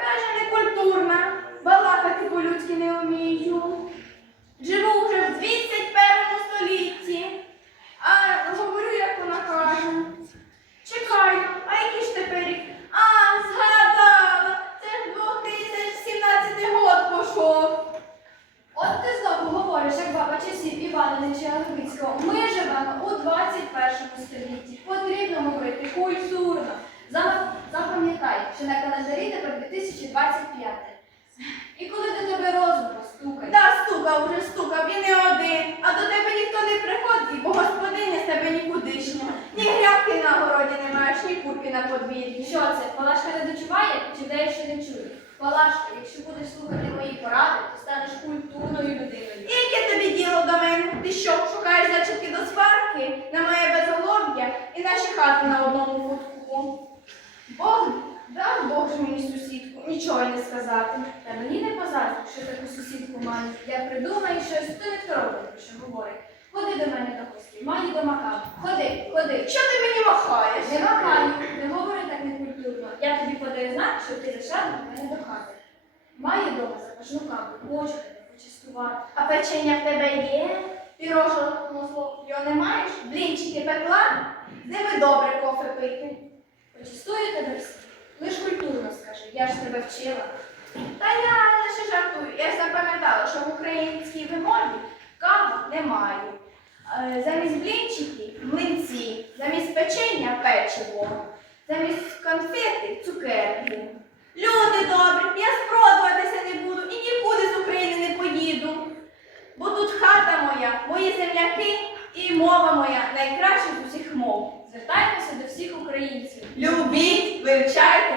Яка ж я некультурна, балакати по-людськи не вмію. Живу вже в 21 столітті, а говорю, як вона каже. Чекай, а які ж тепер? А, згадала, це ж 2017 год пішов. От ти знову говориш, як баба часів Івана Нечеглицького. Ми живемо у 21 столітті. Потрібно говорити культурно. Що на календарі тепер 2025. І коли до тебе розум постукає, Та стукав уже стукав, і не один. А до тебе ніхто не приходить, бо господиня з тебе нікудишня. Ні грядки на городі не маєш, ні курки на подвір'ї. що це? Палашка не дочуває чи вдає, що не чує? Палашка, якщо будеш слухати мої поради, то станеш культурною людиною. І яке тобі діло до мене? Ти що, шукаєш зачіпки до сварки на моє безголов'я і наші хати на одному кутку? Бог, дав Бог ж мені не сказати. Та мені не позаздрить, що таку сусідку маю. Я придумаю щось, то не второпає, про що говорить. Ходи до мене до гостей, маю до. Ходи, ходи. Що ти мені махаєш? Не махаю, не говори так некультурно. Я тобі подаю знак, щоб ти зайшла до мене до хати. Маю дома запашну каву, хочу тебе почастувати. А печення в тебе є? Пірожок масло його не маєш? Блінчики пекла? З ними добре кофе пити. Почастую тебе всі. Лиш культурно скажи, я ж тебе вчила. Та я лише жартую. Я ж запам'ятала, що в українській вимові каву немає. Е, Замість блінчиків млинці, замість печення печиво, замість конфети цукерки. Люди добрі, я спродуватися не буду і нікуди з України не поїду. Бо тут хата моя, мої земляки і мова моя найкраща з усіх мов. Звертаємося до всіх українців. Любіть, вивчайте.